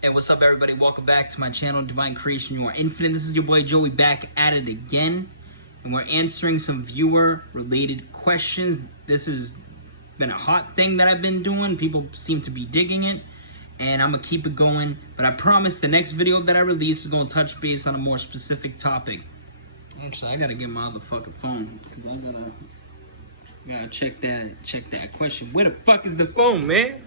Hey, what's up, everybody? Welcome back to my channel, Divine Creation. You are infinite. This is your boy Joey back at it again, and we're answering some viewer-related questions. This has been a hot thing that I've been doing. People seem to be digging it, and I'm gonna keep it going. But I promise the next video that I release is gonna touch base on a more specific topic. Actually, I gotta get my other fucking phone because I gotta check that question. Where the fuck is the phone, man?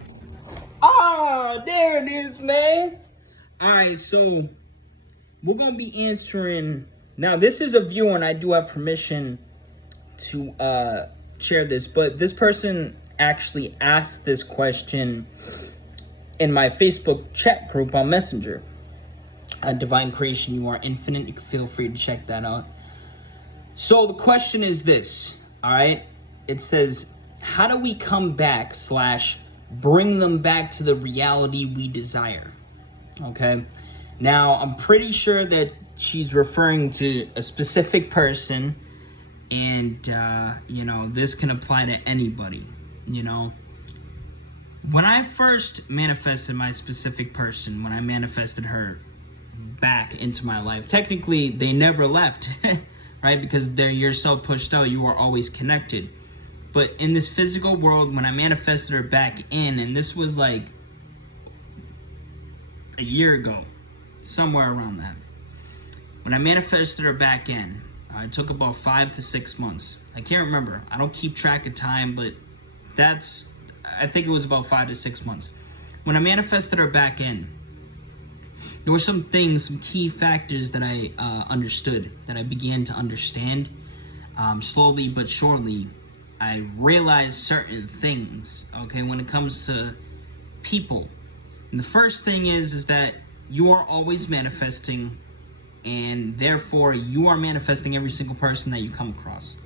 Oh, there it is, man. Alright, so we're gonna be answering now. This is a viewer, and I do have permission to share this, but this person actually asked this question in my Facebook chat group on Messenger. Divine Creation, you are infinite. You can feel free to check that out. So the question is this, alright? It says, how do we come back / bring them back to the reality we desire? Okay, now I'm pretty sure that she's referring to a specific person, and you know, this can apply to anybody. You know, when I first manifested my specific person, when I manifested her back into my life, technically they never left, right? Because you're so pushed out, you are always connected. But in this physical world, when I manifested her back in, and this was like a year ago, somewhere around that. When I manifested her back in, it took about 5 to 6 months. I can't remember. I don't keep track of time, but I think it was about 5 to 6 months. When I manifested her back in, there were some key factors that I understood, that I began to understand. Slowly but surely, I realized certain things, okay, when it comes to people. And the first thing is that you are always manifesting, and therefore you are manifesting every single person that you come across.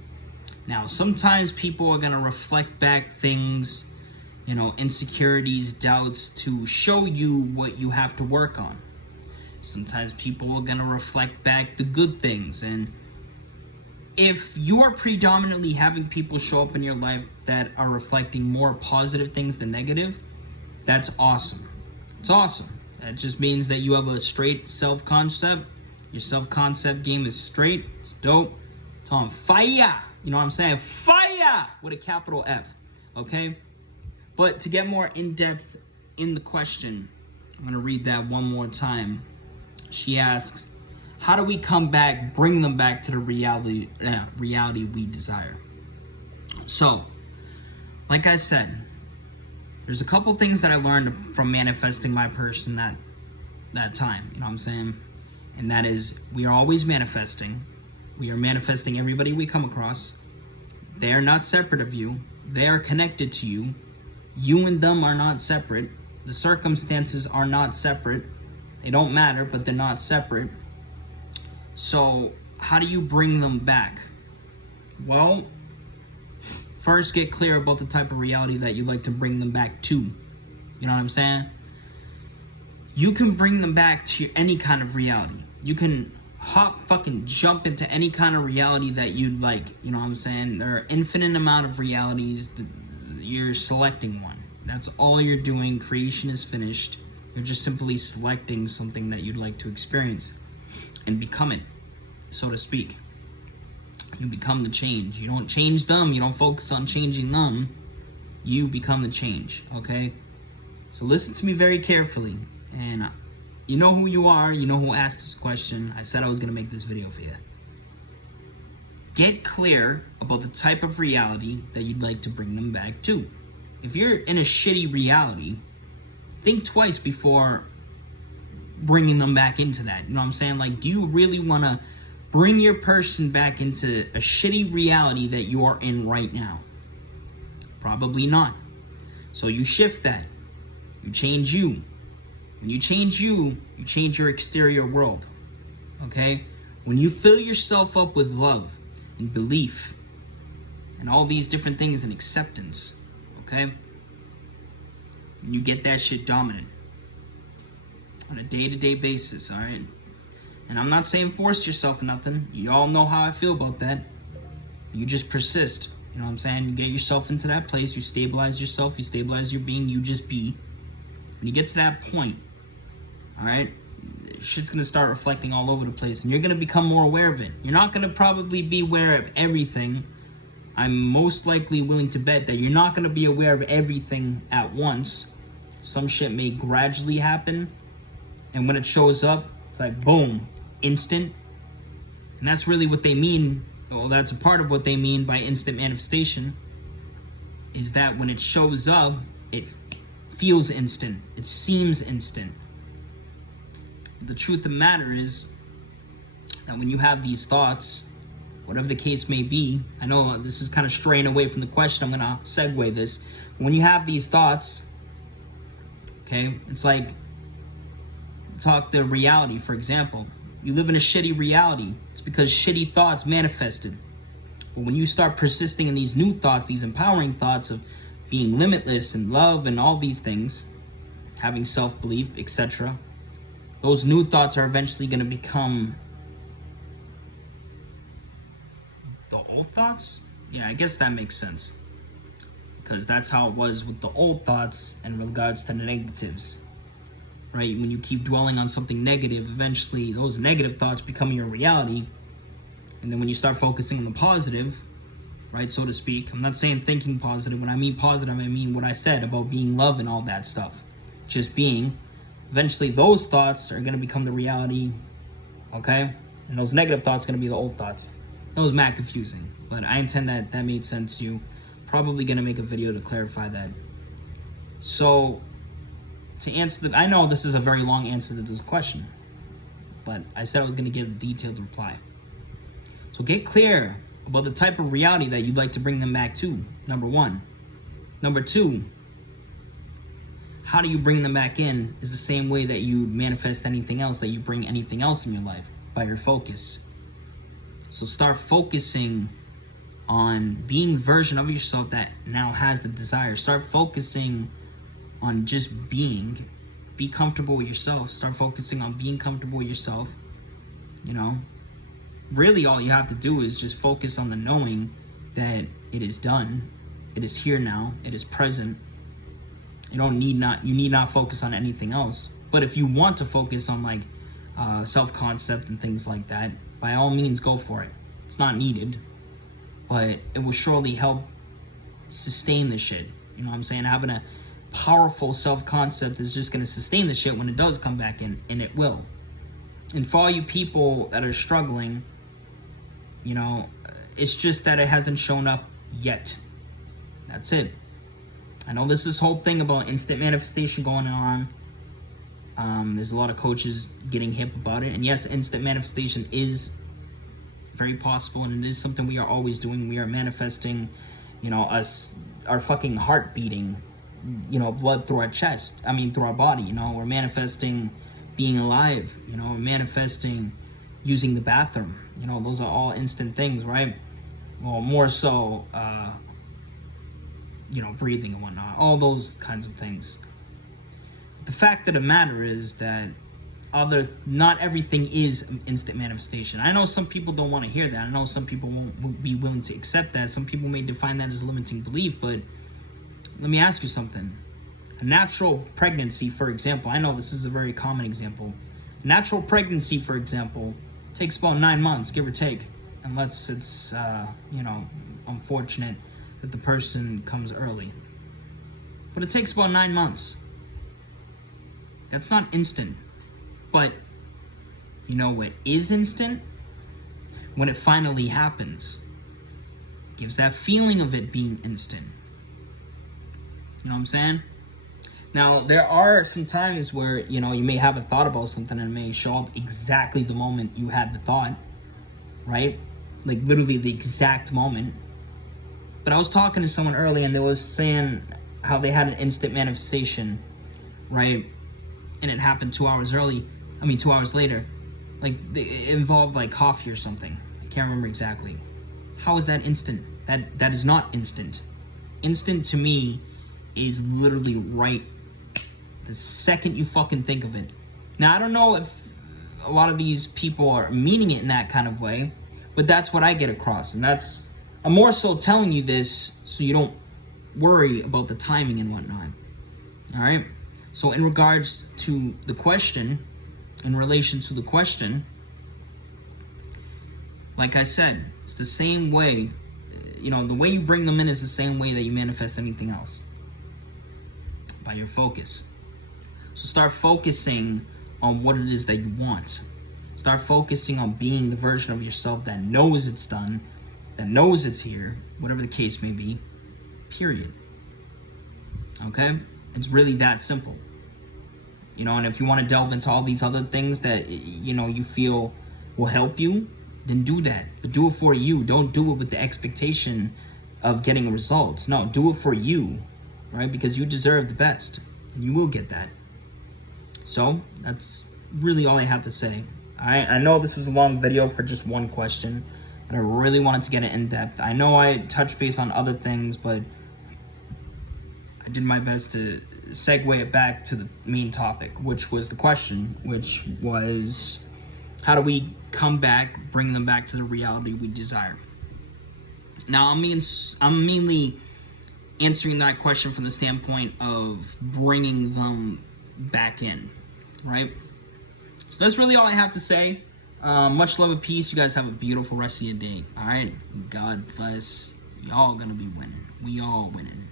Now, sometimes people are going to reflect back things, you know, insecurities, doubts, to show you what you have to work on. Sometimes people are going to reflect back the good things, and if you're predominantly having people show up in your life that are reflecting more positive things than negative, that's awesome. It's awesome. That just means that you have a straight self-concept. Your self-concept game is straight. It's dope. It's on fire. You know what I'm saying? Fire! With a capital F. Okay? But to get more in-depth in the question, I'm going to read that one more time. She asks, how do we come back, bring them back to the reality we desire? So, like I said, there's a couple things that I learned from manifesting my person that time, you know what I'm saying? And that is, we are always manifesting. We are manifesting everybody we come across. They are not separate of you. They are connected to you. You and them are not separate. The circumstances are not separate. They don't matter, but they're not separate. So, how do you bring them back? Well, first get clear about the type of reality that you'd like to bring them back to. You know what I'm saying? You can bring them back to any kind of reality. You can jump into any kind of reality that you'd like. You know what I'm saying? There are infinite amount of realities. You're selecting one. That's all you're doing. Creation is finished. You're just simply selecting something that you'd like to experience and become it, so to speak. You become the change. You don't change them. You don't focus on changing them. You become the change, okay? So listen to me very carefully. And you know who you are. You know who asked this question. I said I was going to make this video for you. Get clear about the type of reality that you'd like to bring them back to. If you're in a shitty reality, think twice before bringing them back into that. You know what I'm saying? Like, do you really want to bring your person back into a shitty reality that you are in right now? Probably not. So you shift that. You change you. When you change you, you change your exterior world. Okay? When you fill yourself up with love and belief and all these different things and acceptance, okay? And you get that shit dominant on a day-to-day basis, all right? And I'm not saying force yourself or nothing. You all know how I feel about that. You just persist. You know what I'm saying? You get yourself into that place. You stabilize yourself. You stabilize your being. You just be. When you get to that point, All right, shit's gonna start reflecting all over the place, and you're gonna become more aware of it. You're not gonna probably be aware of everything. I'm most likely willing to bet that you're not gonna be aware of everything at once. Some shit may gradually happen, and when it shows up, it's like boom, instant. And that's really what they mean. Well, that's a part of what they mean by instant manifestation, is that when it shows up, it feels instant. It seems instant. The truth of the matter is that when you have these thoughts, whatever the case may be, I know this is kind of straying away from the question, I'm gonna segue this. When you have these thoughts, okay, it's like, talk the reality, for example. You live in a shitty reality. It's because shitty thoughts manifested. But when you start persisting in these new thoughts, these empowering thoughts of being limitless and love and all these things, having self-belief, etc., those new thoughts are eventually going to become the old thoughts? Yeah, I guess that makes sense. Because that's how it was with the old thoughts in regards to the negatives. Right? When you keep dwelling on something negative, eventually those negative thoughts become your reality. And then when you start focusing on the positive, right, so to speak, I'm not saying thinking positive. When I mean positive, I mean what I said about being love and all that stuff. Just being. Eventually those thoughts are going to become the reality, okay? And those negative thoughts are going to be the old thoughts. That was mad confusing, but I intend that made sense to you. Probably going to make a video to clarify that. So, to answer I know this is a very long answer to this question, but I said I was going to give a detailed reply. So get clear about the type of reality that you'd like to bring them back to, number one. Number two, how do you bring them back in is the same way that you manifest anything else, that you bring anything else in your life, by your focus. So start focusing on being the version of yourself that now has the desire. Start focusing on just being. Be comfortable with yourself. Start focusing on being comfortable with yourself. You know, really all you have to do is just focus on the knowing that it is done. It is here now. It is present. You need not focus on anything else. But if you want to focus on like self-concept and things like that, by all means go for it. It's not needed, but it will surely help sustain the shit. You know what I'm saying? Having a powerful self-concept is just going to sustain the shit when it does come back in, and it will. And for all you people that are struggling, you know, it's just that it hasn't shown up yet. That's it. I know there's this whole thing about instant manifestation going on. There's a lot of coaches getting hip about it. And yes, instant manifestation is very possible, and it is something we are always doing. We are manifesting, you know, our fucking heart beating, you know, blood through our chest. I mean, through our body, you know. We're manifesting being alive, you know. We're manifesting using the bathroom. You know, those are all instant things, right? Well, more so, you know, breathing and whatnot. All those kinds of things. The fact of the matter is that not everything is instant manifestation. I know some people don't want to hear that. I know some people won't be willing to accept that. Some people may define that as a limiting belief, but let me ask you something. A natural pregnancy, for example, I know this is a very common example. A natural pregnancy, for example, takes about 9 months, give or take, unless it's, you know, unfortunate that the person comes early. But it takes about 9 months. That's not instant. But you know what is instant? When it finally happens. It gives that feeling of it being instant. You know what I'm saying? Now, there are some times where, you know, you may have a thought about something and it may show up exactly the moment you had the thought. Right? Like literally the exact moment. But I was talking to someone earlier and they was saying how they had an instant manifestation, right? And it happened 2 hours later. Like, it involved like coffee or something. I can't remember exactly. How is that instant? That is not instant. Instant to me is literally right the second you fucking think of it. Now, I don't know if a lot of these people are meaning it in that kind of way, but that's what I get across. And I'm more so telling you this so you don't worry about the timing and whatnot. All right? So in regards to the question, in relation to the question, like I said, it's the same way, the way you bring them in is the same way that you manifest anything else. By your focus. So start focusing on what it is that you want. Start focusing on being the version of yourself that knows it's done, that knows it's here, whatever the case may be, period. Okay? It's really that simple. And if you want to delve into all these other things that, you feel will help you, then do that. But do it for you. Don't do it with the expectation of getting results. No, do it for you, right? Because you deserve the best, and you will get that. So that's really all I have to say. I know this was a long video for just one question, and I really wanted to get it in depth. I know I touched base on other things, but I did my best to segue it back to the main topic, which was the question, which was, how do we come back, bring them back to the reality we desire? Now, I'm mainly answering that question from the standpoint of bringing them back in, right? So that's really all I have to say. Much love and peace. You guys have a beautiful rest of your day. All right? God bless. Y'all gonna be winning. We all winning.